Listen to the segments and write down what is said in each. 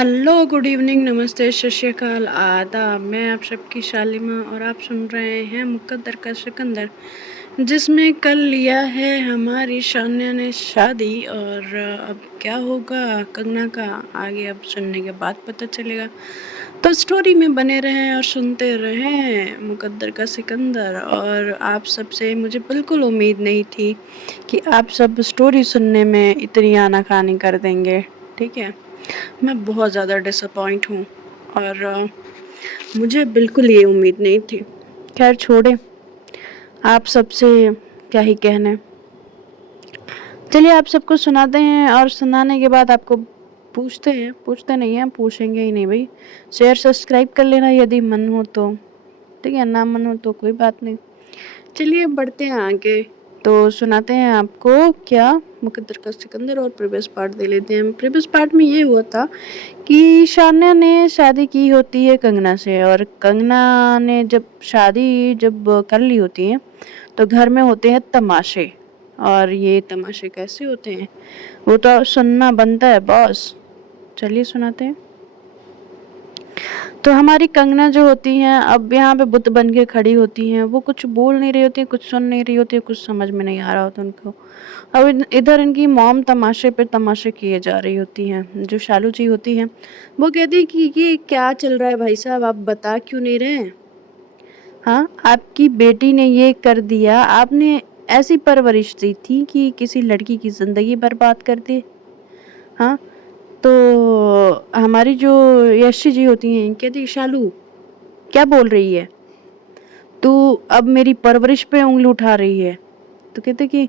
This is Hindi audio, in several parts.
हेलो, गुड इवनिंग, नमस्ते, सत श्री अकाल, आदाब। मैं आप सबकी शालिमा और आप सुन रहे हैं मुकद्दर का सिकंदर, जिसमें कल लिया है हमारी शान्या ने शादी। और अब क्या होगा कंगना का, आगे अब सुनने के बाद पता चलेगा। तो स्टोरी में बने रहें और सुनते रहें मुकद्दर का सिकंदर। और आप सबसे मुझे बिल्कुल उम्मीद नहीं थी कि आप सब स्टोरी सुनने में इतनी आनाकानी कर देंगे। ठीक है, मैं बहुत ज़्यादा डिसअपॉइंट हूँ और मुझे बिल्कुल ये उम्मीद नहीं थी। खैर छोड़ें, आप सबसे क्या ही कहने। चलिए आप सबको सुनाते हैं और सुनाने के बाद आपको पूछते नहीं हैं, पूछेंगे ही नहीं भाई। शेयर सब्सक्राइब कर लेना यदि मन हो तो, ठीक है, ना मन हो तो कोई बात नहीं। चलिए बढ़ते हैं आगे। तो सुनाते हैं आपको क्या मुकद्दर का सिकंदर और प्रीवियस पार्ट दे लेते हैं। प्रीवियस पार्ट में ये हुआ था कि शान्या ने शादी की होती है कंगना से, और कंगना ने जब कर ली होती है तो घर में होते हैं तमाशे। और ये तमाशे कैसे होते हैं वो तो सुनना बनता है बॉस। चलिए सुनाते हैं। तो हमारी कंगना जो होती हैं अब यहाँ पे बुत बन के खड़ी होती हैं। वो कुछ बोल नहीं रही होती है, कुछ सुन नहीं रही होती है, कुछ समझ में नहीं आ रहा होता उनको। अब इधर इनकी मॉम तमाशे पे तमाशे किए जा रही होती हैं। जो शालू जी होती हैं वो कहती है कि ये क्या चल रहा है भाई साहब, आप बता क्यों नहीं रहे हैं? हाँ, आपकी बेटी ने ये कर दिया, आपने ऐसी परवरिश दी थी कि किसी लड़की की जिंदगी बर्बाद कर दी। हाँ, तो हमारी जो यशी जी होती हैं कहती शालू क्या बोल रही है तू, अब मेरी परवरिश पे उंगली उठा रही है। तो कहते कि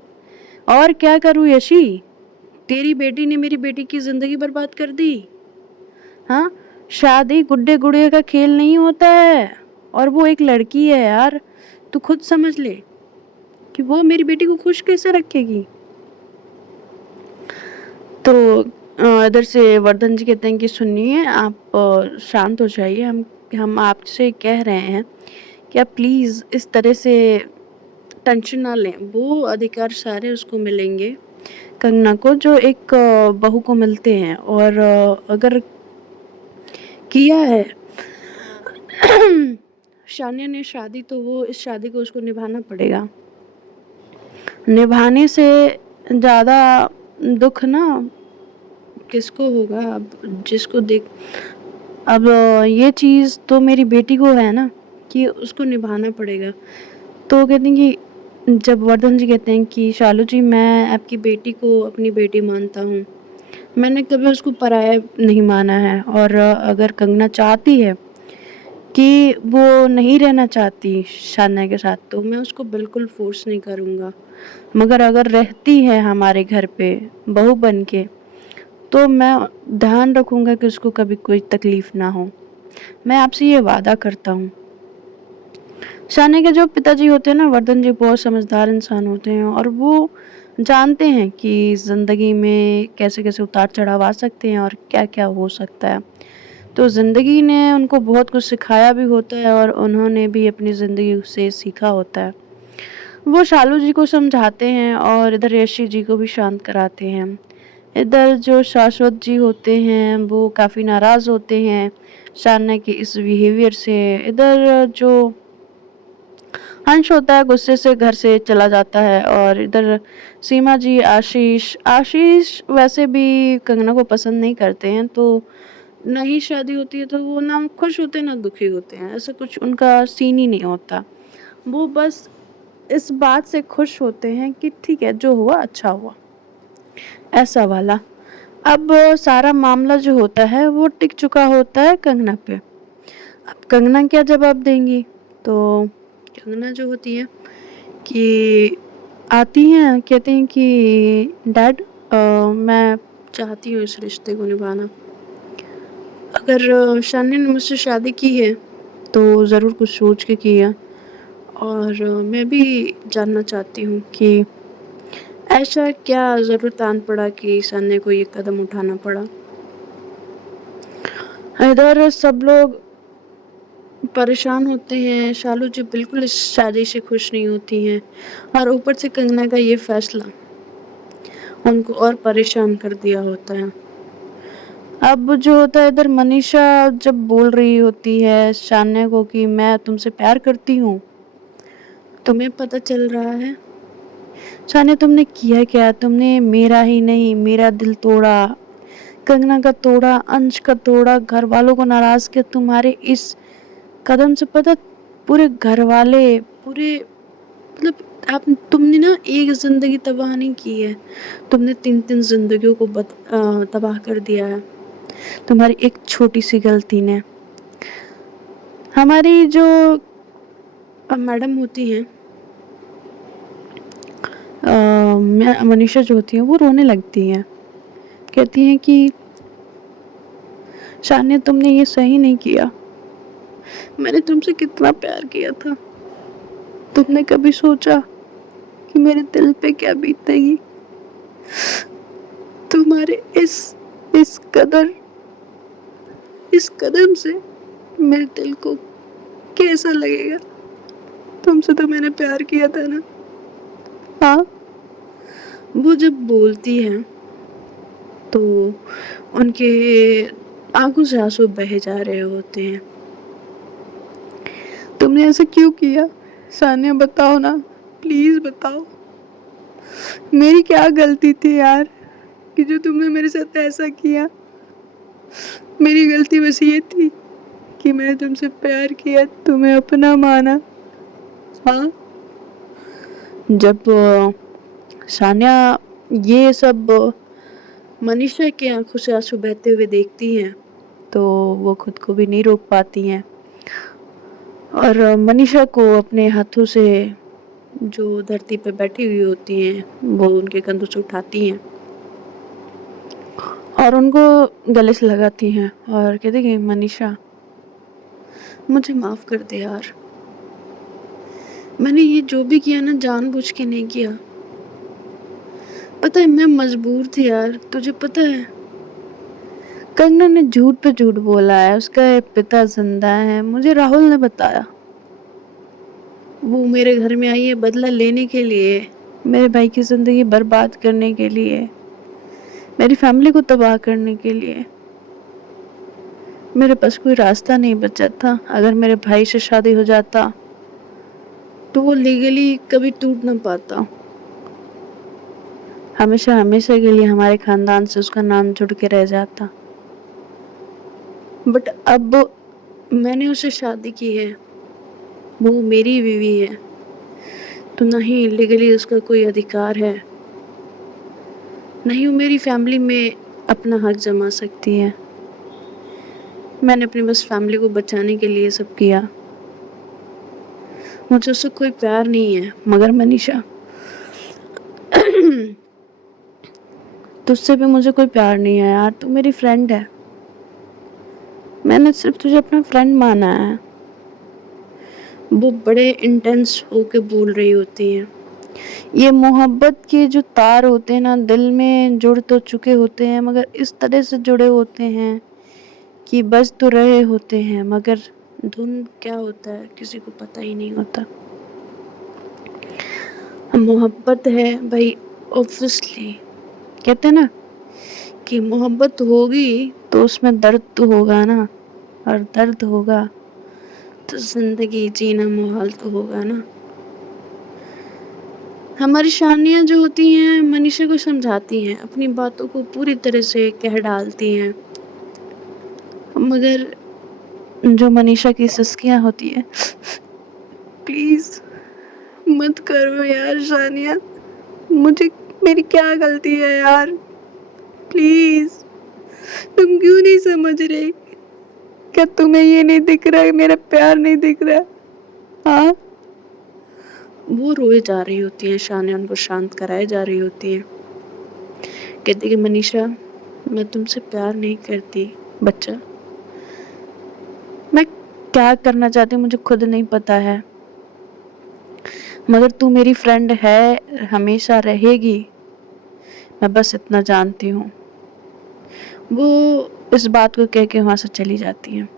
और क्या करूँ यशी, तेरी बेटी ने मेरी बेटी की जिंदगी बर्बाद कर दी। हाँ, शादी गुड्डे गुड़िया का खेल नहीं होता है, और वो एक लड़की है यार, तू खुद समझ ले कि वो मेरी बेटी को खुश कैसे रखेगी। तो इधर से वर्धन जी कहते हैं कि सुनिए आप शांत हो जाइए, हम आपसे कह रहे हैं कि आप प्लीज़ इस तरह से टेंशन ना लें। वो अधिकार सारे उसको मिलेंगे, कंगना को, जो एक बहू को मिलते हैं। और अगर किया है शान्या ने शादी, तो वो इस शादी को उसको निभाना पड़ेगा। निभाने से ज़्यादा दुख ना किसको होगा, अब जिसको देख। अब ये चीज़ तो मेरी बेटी को है ना कि उसको निभाना पड़ेगा। तो कहते हैं कि जब वर्धन जी कहते हैं कि शालू जी मैं आपकी बेटी को अपनी बेटी मानता हूँ, मैंने कभी उसको पराया नहीं माना है। और अगर कंगना चाहती है कि वो नहीं रहना चाहती शान्या के साथ, तो मैं उसको बिल्कुल फोर्स नहीं करूँगा। मगर अगर रहती है हमारे घर पे बहू बन के, तो मैं ध्यान रखूँगा कि उसको कभी कोई तकलीफ़ ना हो। मैं आपसे ये वादा करता हूँ। शान्या के जो पिताजी होते हैं ना वर्धन जी, बहुत समझदार इंसान होते हैं, और वो जानते हैं कि ज़िंदगी में कैसे-कैसे उतार-चढ़ाव आ सकते हैं और क्या-क्या हो सकता है। तो ज़िंदगी ने उनको बहुत कुछ सिखाया भी होता है, और उन्होंने भी अपनी ज़िंदगी से सीखा होता है। वो शालू जी को समझाते हैं और इधर यशी जी को भी शांत कराते हैं। इधर जो शाश्वत जी होते हैं वो काफ़ी नाराज़ होते हैं शान्या के इस बिहेवियर से। इधर जो हंस होता है गुस्से से घर से चला जाता है। और इधर सीमा जी, आशीष वैसे भी कंगना को पसंद नहीं करते हैं, तो ना ही शादी होती है तो वो ना खुश होते हैं ना दुखी होते हैं। ऐसा कुछ उनका सीन ही नहीं होता। वो बस इस बात से खुश होते हैं कि ठीक है, जो हुआ अच्छा हुआ, ऐसा वाला। अब सारा मामला जो होता है वो टिक चुका होता है कंगना पे। अब कंगना क्या जवाब देंगी? तो कंगना जो होती है कि आती हैं, कहती हैं कि डैड मैं चाहती हूँ इस रिश्ते को निभाना। अगर शान्या ने मुझसे शादी की है तो ज़रूर कुछ सोच के की है। और मैं भी जानना चाहती हूँ कि ऐसा क्या ज़रूरत आन पड़ा कि शान्या को ये कदम उठाना पड़ा। इधर सब लोग परेशान होते हैं। शालू जी बिल्कुल इस शादी से खुश नहीं होती हैं, और ऊपर से कंगना का ये फैसला उनको और परेशान कर दिया होता है। अब जो होता है इधर, मनीषा जब बोल रही होती है शान्या को कि मैं तुमसे प्यार करती हूँ, तुम्हें पता चल रहा है शान्या तुमने किया क्या? तुमने मेरा ही नहीं मेरा दिल तोड़ा, कंगना का तोड़ा, अंश का तोड़ा, घर वालों को नाराज किया। तुम्हारे इस कदम से पता पूरे घर वाले, पूरे मतलब आप तुमने ना एक जिंदगी तबाह नहीं की है, तुमने 3-3 जिंदगियों को तबाह कर दिया है तुम्हारी एक छोटी सी गलती ने। हमारी जो मैडम होती हैं, मनीषा जो होती हैं, वो रोने लगती हैं, कहती हैं कि शान्या तुमने ये सही नहीं किया, मैंने तुमसे कितना प्यार किया था, तुमने कभी सोचा कि मेरे दिल पे क्या बीतेगी? तुम्हारे इस कदम से मेरे दिल को कैसा लगेगा? तुमसे तो मैंने प्यार किया था ना। हाँ, वो जब बोलती हैं तो उनके आंखों से आंसू बहे जा रहे होते हैं। तुमने ऐसा क्यों किया सानिया? बताओ ना, प्लीज बताओ, मेरी क्या गलती थी यार कि जो तुमने मेरे साथ ऐसा किया? मेरी गलती बस ये थी कि मैंने तुमसे प्यार किया, तुम्हें अपना माना। हाँ, जब सानिया ये सब मनीषा की आंखों से आंसू बहते हुए देखती हैं तो वो खुद को भी नहीं रोक पाती हैं और मनीषा को अपने हाथों से जो धरती पे बैठी हुई होती हैं वो उनके कंधों से उठाती हैं और उनको गले से लगाती हैं और कहती कि मनीषा मुझे माफ कर दे यार, मैंने ये जो भी किया ना जानबूझ के नहीं किया, पता है मैं मजबूर थी यार, तुझे पता है कंगना ने झूठ पे झूठ बोला है, उसका पिता जिंदा है, मुझे राहुल ने बताया, वो मेरे घर में आई है बदला लेने के लिए, मेरे भाई की जिंदगी बर्बाद करने के लिए, मेरी फैमिली को तबाह करने के लिए। मेरे पास कोई रास्ता नहीं बचा था, अगर मेरे भाई से शादी हो जाता तो वो लीगली कभी टूट ना पाता, हमेशा हमेशा के लिए हमारे खानदान से उसका नाम जुड़ के रह जाता। बट अब मैंने उससे शादी की है, वो मेरी बीवी है, तो नहीं लीगली उसका कोई अधिकार है, नहीं वो मेरी फैमिली में अपना हक जमा सकती है। मैंने अपनी बस फैमिली को बचाने के लिए सब किया, मुझे उससे कोई प्यार नहीं है। मगर मनीषा तुझसे भी मुझे कोई प्यार नहीं है यार, तू मेरी फ्रेंड है, मैंने सिर्फ तुझे अपना फ्रेंड माना है। वो बड़े इंटेंस होके बोल रही होती हैं, ये मोहब्बत के जो तार होते हैं ना दिल में जुड़ तो चुके होते हैं मगर इस तरह से जुड़े होते हैं कि बज तो रहे होते हैं मगर धुन क्या होता है किसी को पता ही नहीं होता। मोहब्बत है भाई, ऑब्वियसली कहते हैं ना कि मोहब्बत होगी तो उसमें दर्द तो होगा ना, और दर्द होगा तो जिंदगी जीना मुहाल तो होगा ना। हमारी शानियाँ जो होती हैं मनीषा को समझाती हैं, अपनी बातों को पूरी तरह से कह डालती हैं, मगर जो मनीषा की सिस्कियाँ होती है, प्लीज मत करो यार शानिया, मुझे मेरी क्या गलती है यार, प्लीज तुम क्यों नहीं समझ रहे? क्या तुम्हें ये नहीं दिख रहा है मेरा प्यार नहीं दिख रहा? हाँ, वो रोए जा रही होती है, शानिया उनको शांत कराए जा रही होती है, कहती कि मनीषा मैं तुमसे प्यार नहीं करती बच्चा, मैं क्या करना चाहती हूँ मुझे खुद नहीं पता है, मगर तू मेरी फ्रेंड है, हमेशा रहेगी, मैं बस इतना जानती हूँ। वो इस बात को कह के वहाँ से चली जाती है।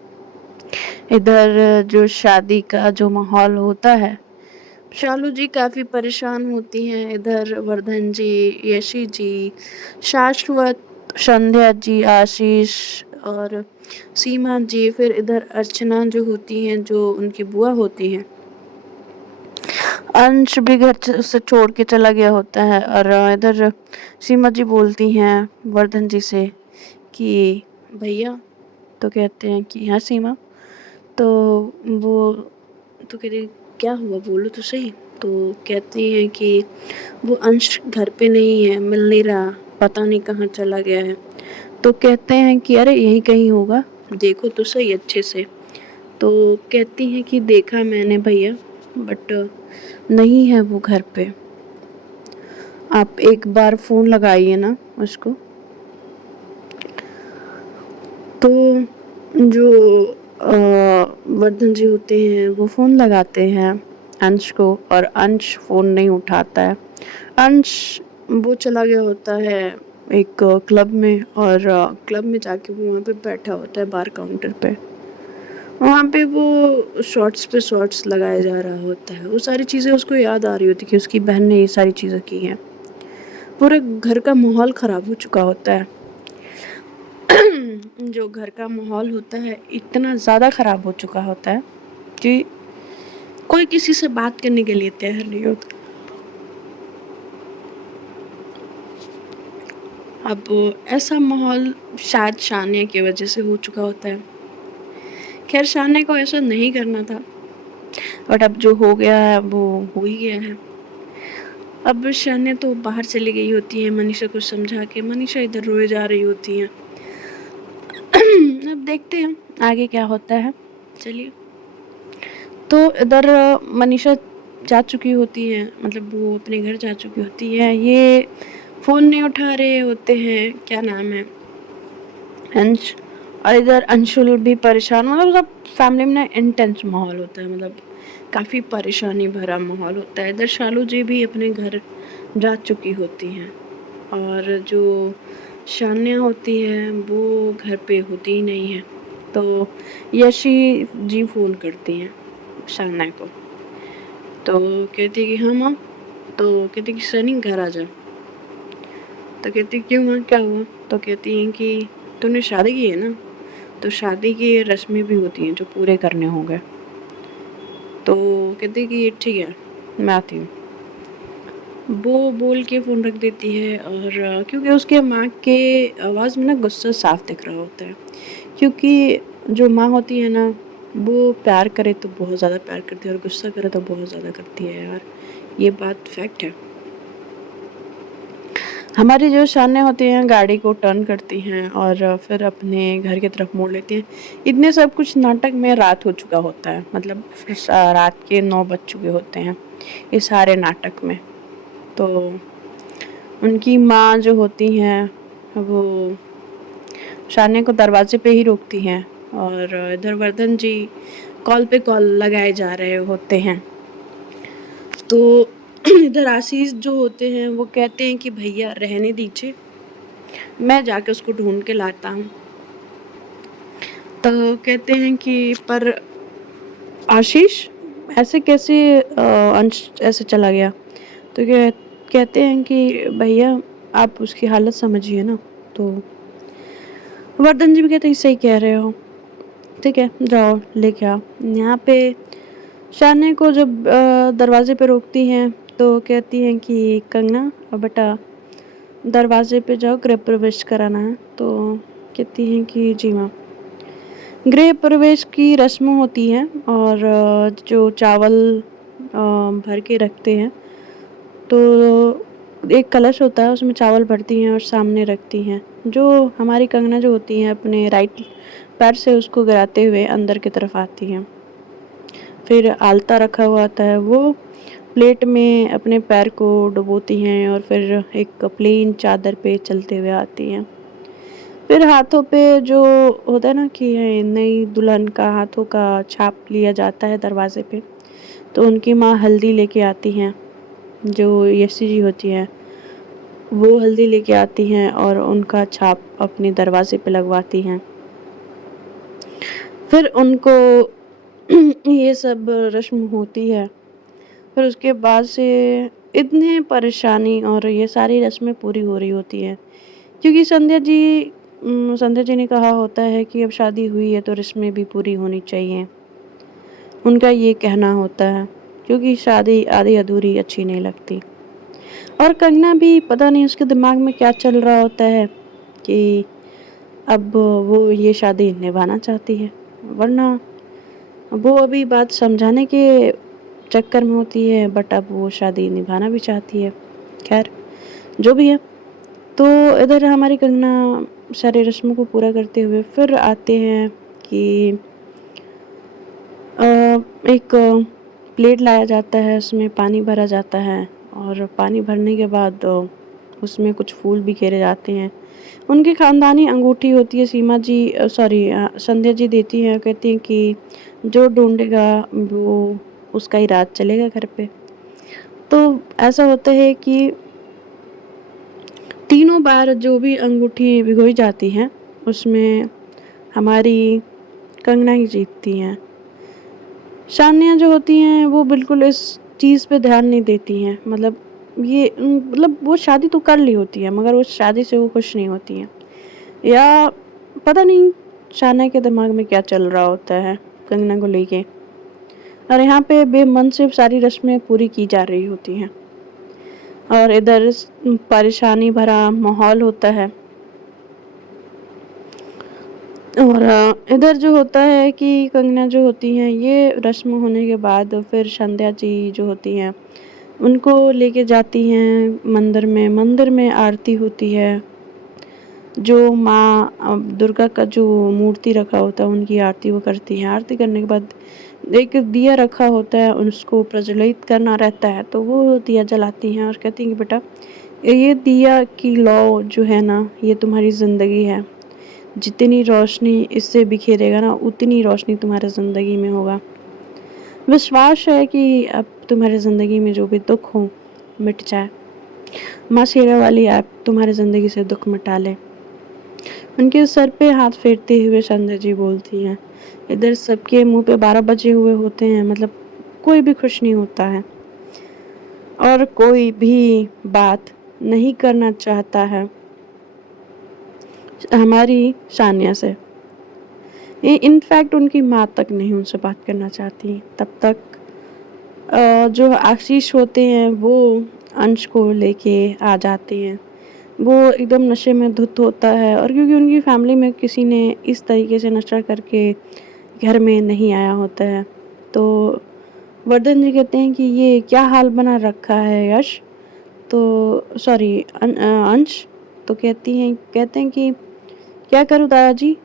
इधर जो शादी का जो माहौल होता है, शालू जी काफ़ी परेशान होती हैं, इधर वर्धन जी, यशी जी, शाश्वत संध्या जी, आशीष और सीमा जी, फिर इधर अर्चना जो होती हैं, जो उनकी बुआ होती हैं। अंश भी घर से छोड़ के चला गया होता है और इधर सीमा जी बोलती हैं वर्धन जी से कि भैया, तो कहते हैं कि हाँ सीमा, तो वो तो कहते क्या हुआ, बोलो तो सही। तो कहती हैं कि वो अंश घर पे नहीं है, मिल नहीं रहा, पता नहीं कहाँ चला गया है। तो कहते हैं कि अरे यहीं कहीं होगा, देखो तो सही अच्छे से। तो कहती हैं कि देखा मैंने भैया, बट नहीं है वो घर पे, आप एक बार फ़ोन लगाइए ना उसको। तो जो वर्धन जी होते हैं वो फ़ोन लगाते हैं अंश को और अंश फ़ोन नहीं उठाता है। अंश वो चला गया होता है एक क्लब में और क्लब में जाके वो वहाँ पे बैठा होता है बार काउंटर पे। वहाँ पे वो शॉर्ट्स पे शॉर्ट्स लगाया जा रहा होता है। वो सारी चीज़ें उसको याद आ रही होती कि उसकी बहन ने ये सारी चीज़ें की हैं। पूरे घर का माहौल ख़राब हो चुका होता है। जो घर का माहौल होता है इतना ज़्यादा ख़राब हो चुका होता है कि कोई किसी से बात करने के लिए तैयार नहीं होता। अब ऐसा माहौल शायद शानिया की वजह से हो चुका होता है। खैर शानिया को ऐसा नहीं करना था, बट अब जो हो गया है वो हो ही गया है। अब शानिया तो बाहर चली गई होती है मनीषा को समझा के, मनीषा इधर रोए जा रही होती है। अब देखते हैं आगे क्या होता है। चलिए, तो इधर मनीषा जा चुकी होती है, मतलब वो अपने घर जा चुकी होती है। ये फ़ोन नहीं उठा रहे होते हैं, क्या नाम है, अंश, और इधर अंशुल भी परेशान, मतलब सब फैमिली में ना इंटेंस माहौल होता है, मतलब काफ़ी परेशानी भरा माहौल होता है। इधर शालू जी भी अपने घर जा चुकी होती हैं और जो शान्या होती है वो घर पे होती ही नहीं है। तो यशी जी फ़ोन करती हैं शान्या को, तो कहती है कि हाँ माँ, तो कहती कि सनी घर आ जा। तो कहती क्यों माँ, क्या हुआ? तो कहती हैं कि तूने शादी की है ना, तो शादी की रस्में भी होती हैं जो पूरे करने होंगे। तो कहती कि ठीक है, मैं आती हूँ। वो बोल के फ़ोन रख देती है और क्योंकि उसके माँ के आवाज़ में ना गुस्सा साफ दिख रहा होता है, क्योंकि जो माँ होती है ना वो प्यार करे तो बहुत ज़्यादा प्यार करती है और गुस्सा करे तो बहुत ज़्यादा करती है यार, ये बात फैक्ट है। हमारी जो शानें होती हैं गाड़ी को टर्न करती हैं और फिर अपने घर की तरफ मोड़ लेती हैं। इतने सब कुछ नाटक में रात हो चुका होता है, मतलब रात के 9 बज चुके होते हैं इस सारे नाटक में। तो उनकी माँ जो होती हैं वो शानिया को दरवाजे पे ही रोकती हैं और इधर वर्धन जी कॉल पे कॉल लगाए जा रहे होते हैं। तो इधर आशीष जो होते हैं वो कहते हैं कि भैया रहने दीजिए, मैं जाके उसको ढूंढ के लाता हूँ। तो कहते हैं कि पर आशीष ऐसे कैसे अंश ऐसे चला गया? तो कहते हैं कि भैया आप उसकी हालत समझिए ना। तो वर्धन जी भी कहते हैं सही कह रहे हो, ठीक है जाओ लेके आओ। यहाँ पे शानिया को जब दरवाजे पे रोकती हैं तो कहती हैं कि कंगना बेटा दरवाजे पे जाओ, गृह प्रवेश कराना है। तो कहती हैं कि जी माँ। गृह प्रवेश की रस्म होती है और जो चावल भर के रखते हैं, तो एक कलश होता है उसमें चावल भरती हैं और सामने रखती हैं। जो हमारी कंगना जो होती हैं अपने राइट पैर से उसको गिराते हुए अंदर की तरफ आती हैं। फिर आलता रखा हुआ आता है, वो प्लेट में अपने पैर को डुबोती हैं और फिर एक प्लेन चादर पे चलते हुए आती हैं। फिर हाथों पे जो होता है ना कि नई दुल्हन का हाथों का छाप लिया जाता है दरवाजे पे, तो उनकी माँ हल्दी लेके आती हैं, जो यशी जी होती हैं वो हल्दी लेके आती हैं और उनका छाप अपने दरवाजे पे लगवाती हैं। फिर उनको ये सब रस्म होती है। फिर उसके बाद से इतनी परेशानी और ये सारी रस्में पूरी हो रही होती हैं क्योंकि संध्या जी ने कहा होता है कि अब शादी हुई है तो रस्में भी पूरी होनी चाहिए। उनका ये कहना होता है, क्योंकि शादी आधी अधूरी अच्छी नहीं लगती। और कंगना भी पता नहीं उसके दिमाग में क्या चल रहा होता है कि अब वो ये शादी निभाना चाहती है, वरना वो अभी बात समझाने के चक्कर में होती है, बट अब वो शादी निभाना भी चाहती है। खैर, जो भी है। तो इधर हमारी कंगना सारे रस्मों को पूरा करते हुए फिर आते हैं कि एक प्लेट लाया जाता है, उसमें पानी भरा जाता है और पानी भरने के बाद उसमें कुछ फूल बिखेरे जाते हैं। उनकी ख़ानदानी अंगूठी होती है, संध्या जी देती हैं, कहती हैं कि जो ढूँढेगा वो उसका ही राज चलेगा घर पे। तो ऐसा होता है कि तीनों बार जो भी अंगूठी भिगोई जाती हैं, उसमें हमारी कंगना ही जीतती हैं। शानिया जो होती हैं वो बिल्कुल इस चीज़ पे ध्यान नहीं देती हैं, मतलब वो शादी तो कर ली होती है मगर उस शादी से वो खुश नहीं होती हैं, या पता नहीं शानिया के दिमाग में क्या चल रहा होता है कंगना को लेके। और यहाँ पे बेमन से सारी रस्में पूरी की जा रही होती हैं और इधर परेशानी भरा माहौल होता है। और इधर जो होता है कि कंगना जो होती हैं, ये रस्म होने के बाद फिर संध्या जी जो होती हैं उनको लेके जाती हैं मंदिर में आरती होती है। जो माँ दुर्गा का जो मूर्ति रखा होता है उनकी आरती वो करती हैं। आरती करने के बाद एक दिया रखा होता है, उसको प्रज्वलित करना रहता है, तो वो दिया जलाती हैं और कहती हैं कि बेटा ये दिया की लौ जो है ना, ये तुम्हारी ज़िंदगी है। जितनी रोशनी इससे बिखेरेगा ना, उतनी रोशनी तुम्हारे ज़िंदगी में होगा। विश्वास है कि अब तुम्हारी ज़िंदगी में जो भी दुख हो मिट जाए। माँ शेरा वाली आप तुम्हारी ज़िंदगी से दुख मिटा ले। उनके सर पे हाथ फेरते हुए संध्या जी बोलती हैं। इधर सबके मुंह पे 12 बजे हुए होते हैं, मतलब कोई भी खुश नहीं होता है और कोई भी बात नहीं करना चाहता है हमारी सानिया से। इनफैक्ट उनकी माँ तक नहीं उनसे बात करना चाहती। तब तक जो आशीष होते हैं वो अंश को लेके आ जाते हैं। वो एकदम नशे में धुत होता है और क्योंकि उनकी फैमिली में किसी ने इस तरीके से नशा करके घर में नहीं आया होता है, तो वर्धन जी कहते हैं कि ये क्या हाल बना रखा है यश, तो अंश। तो कहते हैं कि क्या करूँ दादाजी।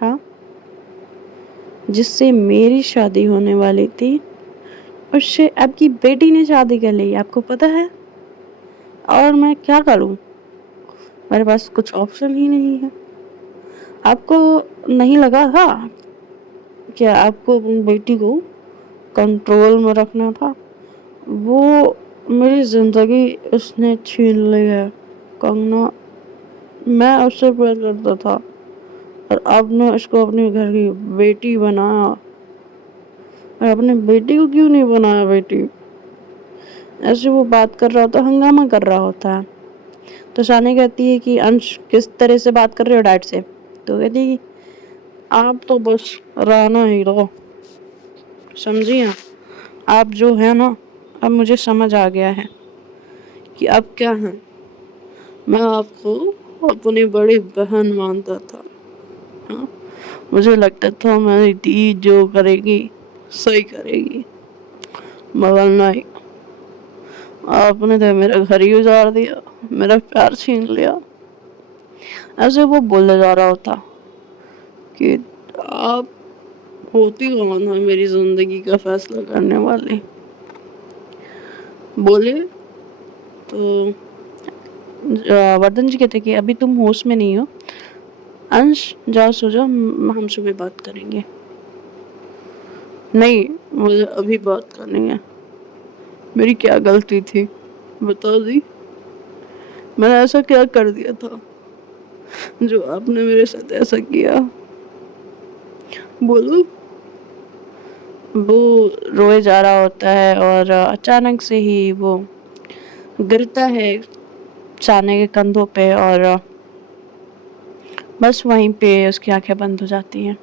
हाँ, जिससे मेरी शादी होने वाली थी उससे आपकी बेटी ने शादी कर ली, आपको पता है। और मैं क्या करूं, मेरे पास कुछ ऑप्शन ही नहीं है। आपको नहीं लगा था क्या आपको अपनी बेटी को कंट्रोल में रखना था? वो मेरी ज़िंदगी उसने छीन ली है कंगना। मैं उससे प्यार करता था और आपने इसको अपने घर की बेटी बनाया। और अपने बेटी को क्यों नहीं बनाया बेटी? ऐसे वो बात कर रहा होता, हंगामा कर रहा होता है। तो शानी कहती है कि अंश किस तरह से बात कर रहे हो डैड से? तो कहती है कि आप तो बस रहना ही रहो, समझिए आप जो है ना, अब मुझे समझ आ गया है कि अब क्या है। मैं आपको अपनी बड़ी बहन मानता था। हाँ? मुझे लगता था मेरी दी जो करेगी सही करेगी, मगर नहीं, आपने तो मेरा घर ही उजाड़ दिया, मेरा प्यार छीन लिया। ऐसे वो बोले जा रहा होता कि आप होती कौन है मेरी जिंदगी का फैसला करने वाले? बोले तो वर्धन जी कहते कि अभी तुम होश में नहीं हो, अंश जाओ सो जाओ, हम सुबह बात करेंगे। नहीं, मुझे अभी बात करनी है। मेरी क्या गलती थी बताओ जी, मैंने ऐसा क्या कर दिया था जो आपने मेरे साथ ऐसा किया? बोलो। वो रोए जा रहा होता है और अचानक से ही वो गिरता है शाने के कंधों पे और बस वहीं पे उसकी आँखें बंद हो जाती हैं।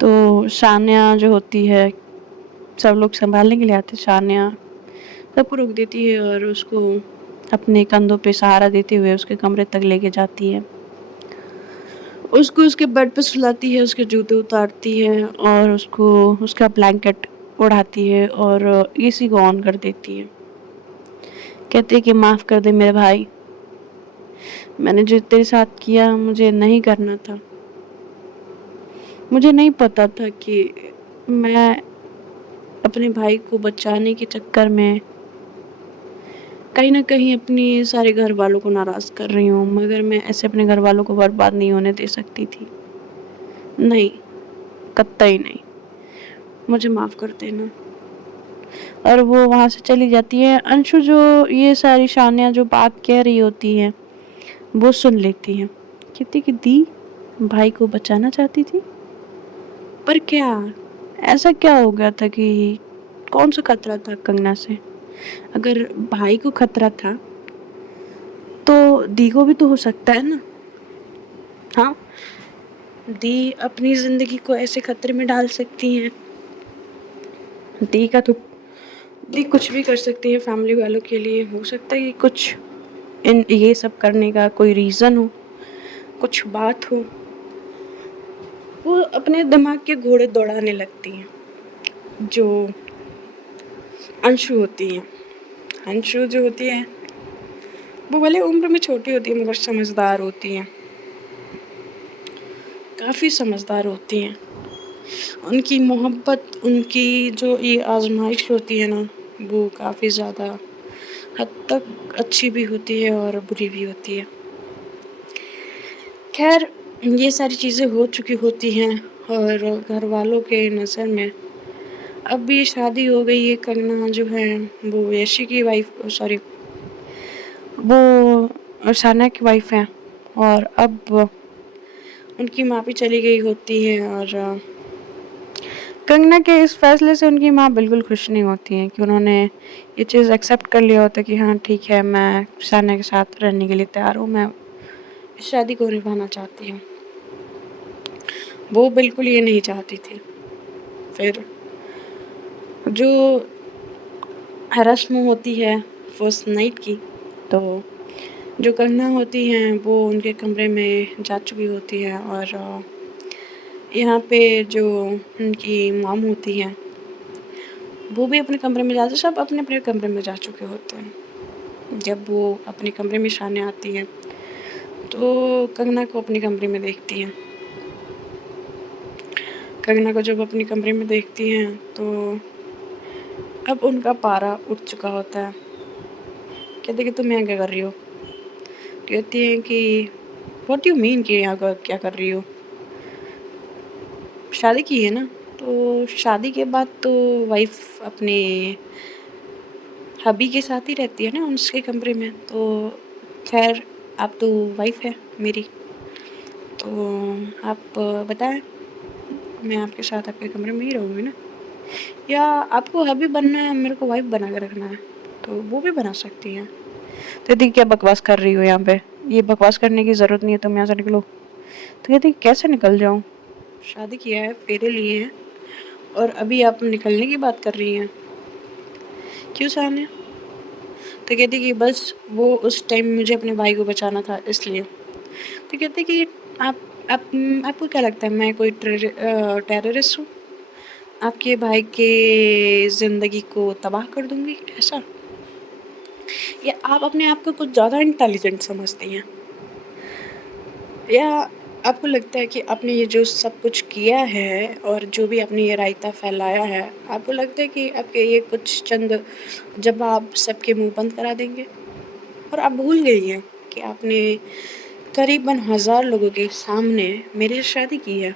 तो शान्या जो होती है, सब लोग सँभालने के लिए आते हैं, शान्या सबको रोक देती है और उसको अपने कंधों पे सहारा देते हुए उसके कमरे तक लेके जाती है। उसको उसके बेड पे सुलाती है, उसके जूते उतारती है और उसको उसका ब्लैंकेट ओढ़ाती है और एसी को ऑन कर देती है। कहती है कि माफ़ कर दे मेरे भाई, मैंने जो तेरे साथ किया मुझे नहीं करना था। मुझे नहीं पता था कि मैं अपने भाई को बचाने के चक्कर में कहीं न कहीं अपनी सारे घर वालों को नाराज़ कर रही हूँ, मगर मैं ऐसे अपने घर वालों को बर्बाद नहीं होने दे सकती थी। नहीं, कतई नहीं। मुझे माफ़ कर देना। और वो वहाँ से चली जाती है। अंशु जो ये सारी शानिया जो बात कह रही होती है, वो सुन लेती है। कहती कि दी भाई को बचाना चाहती थी, पर क्या ऐसा क्या हो गया था कि कौन सा खतरा था कंगना से? अगर भाई को खतरा था तो दी को भी तो हो सकता है ना? हाँ, दी अपनी जिंदगी को ऐसे खतरे में डाल सकती हैं। दी का तो दी कुछ भी कर सकती है फैमिली वालों के लिए। हो सकता है कि कुछ इन ये सब करने का कोई रीज़न हो, कुछ बात हो। वो अपने दिमाग के घोड़े दौड़ाने लगती हैं, जो अंशु होती हैं। अंशु जो होती है, वो भले उम्र में छोटी होती है मगर समझदार होती हैं, काफ़ी समझदार होती हैं। उनकी मोहब्बत, उनकी जो ये आज़माइश होती है ना, वो काफ़ी ज़्यादा हद तक अच्छी भी होती है और बुरी भी होती है। खैर, ये सारी चीज़ें हो चुकी होती हैं और घर वालों के नज़र में अब ये शादी हो गई है। कंगना जो है वो यशी की वाइफ, सॉरी, वो शाना की वाइफ है और अब उनकी माँ भी चली गई होती है और कंगना के इस फैसले से उनकी माँ बिल्कुल खुश नहीं होती हैं कि उन्होंने ये चीज़ एक्सेप्ट कर लिया होता कि हाँ ठीक है, मैं शाना के साथ रहने के लिए तैयार हूँ, मैं इस शादी को निभाना चाहती हूँ। वो बिल्कुल ये नहीं चाहती थी। फिर जो रस्म होती है फर्स्ट नाइट की, तो जो कंगना होती हैं वो उनके कमरे में जा चुकी होती हैं और यहाँ पे जो उनकी मॉम होती हैं वो भी अपने कमरे में जाते, सब अपने अपने कमरे में जा चुके होते हैं। जब वो अपने कमरे में शाने आती हैं तो कंगना को अपने कमरे में देखती हैं। कंगना को जब अपने कमरे में देखती हैं तो अब उनका पारा उठ चुका होता है। कहते कि तुम यहाँ क्या कर रही हो? कहती हैं कि व्हाट यू मीन कि यहाँ का क्या कर रही हो? शादी की है ना, तो शादी के बाद तो वाइफ अपने हबी के साथ ही रहती है ना, उसके कमरे में। तो खैर, आप तो वाइफ है मेरी, तो आप बताएं, मैं आपके साथ आपके कमरे में ही रहूँगी ना, या आपको हबी बनना है, मेरे को वाइफ बना के रखना है, तो वो भी बना सकती हैं। तो कहती क्या बकवास कर रही हो यहाँ पे? ये बकवास करने की ज़रूरत नहीं है, तुम यहाँ से निकलो। तो कहती कैसे निकल जाऊँ? शादी किया है, फेरे लिए हैं और अभी आप निकलने की बात कर रही हैं? क्यों सान्या? तो कहती कि बस वो उस टाइम मुझे अपने भाई को बचाना था इसलिए। तो कहते कि आप आप आपको क्या लगता है मैं कोई टेररिस्ट हूँ? आपके भाई के ज़िंदगी को तबाह कर दूँगी ऐसा? या आप अपने आप को कुछ ज़्यादा इंटेलिजेंट समझती हैं? या आपको लगता है कि आपने ये जो सब कुछ किया है और जो भी आपने ये रायता फैलाया है, आपको लगता है कि आपके ये कुछ चंद जवाब सबके मुँह बंद करा देंगे? और आप भूल गई हैं कि आपने करीबन 1000 लोगों के सामने मेरे से शादी की है।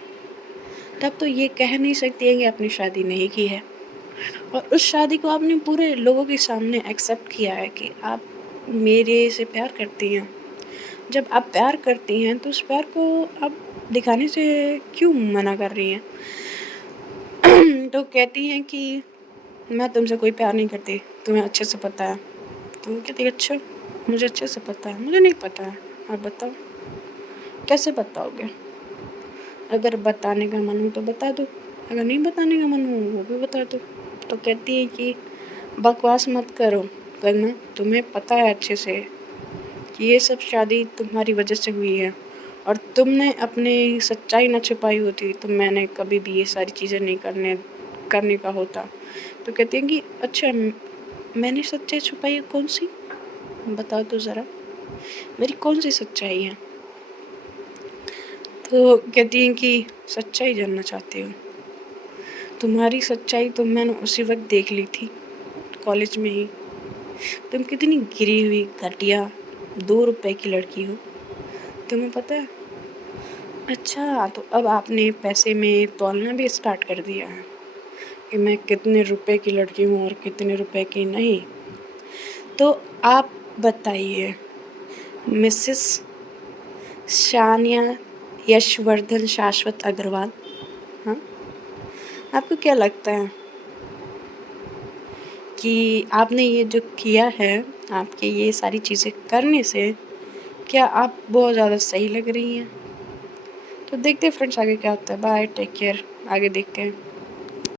तब तो ये कह नहीं सकती हैं कि आपने शादी नहीं की है। और उस शादी को आपने पूरे लोगों के सामने एक्सेप्ट किया है कि आप मेरे से प्यार करती हैं। जब आप प्यार करती हैं तो उस प्यार को आप दिखाने से क्यों मना कर रही हैं? तो कहती हैं कि मैं तुमसे कोई प्यार नहीं करती, तुम्हें अच्छे से पता है। तो वो कहती है अच्छा, मुझे अच्छे से पता है, मुझे नहीं पता है, आप बताओ। कैसे बताओगे? अगर बताने का मन हो तो बता दो, अगर नहीं बताने का मन हो वो भी बता दो। तो कहती है कि बकवास मत करो करना, तुम्हें पता है अच्छे से कि ये सब शादी तुम्हारी वजह से हुई है और तुमने अपनी सच्चाई ना छुपाई होती तो मैंने कभी भी ये सारी चीज़ें नहीं करने का होता। तो कहती है कि अच्छा मैंने सच्चाई छुपाई है कौन सी? बताओ तो ज़रा, मेरी कौन सी सच्चाई है? तो कहती हैं कि सच्चाई जानना चाहती हो? तुम्हारी सच्चाई तो मैंने उसी वक़्त देख ली थी, कॉलेज में ही। तुम कितनी गिरी हुई, घटिया, 2 रुपए की लड़की हो, तुम्हें पता है? अच्छा, तो अब आपने पैसे में तौलना भी स्टार्ट कर दिया है कि मैं कितने रुपए की लड़की हूँ और कितने रुपए की नहीं। तो आप बताइए मिसेस शानिया यशवर्धन शाश्वत अग्रवाल, हाँ? आपको क्या लगता है कि आपने ये जो किया है, आपके ये सारी चीज़ें करने से क्या आप बहुत ज़्यादा सही लग रही हैं? तो देखते हैं फ्रेंड्स आगे क्या होता है। बाय, टेक केयर, आगे देखते हैं।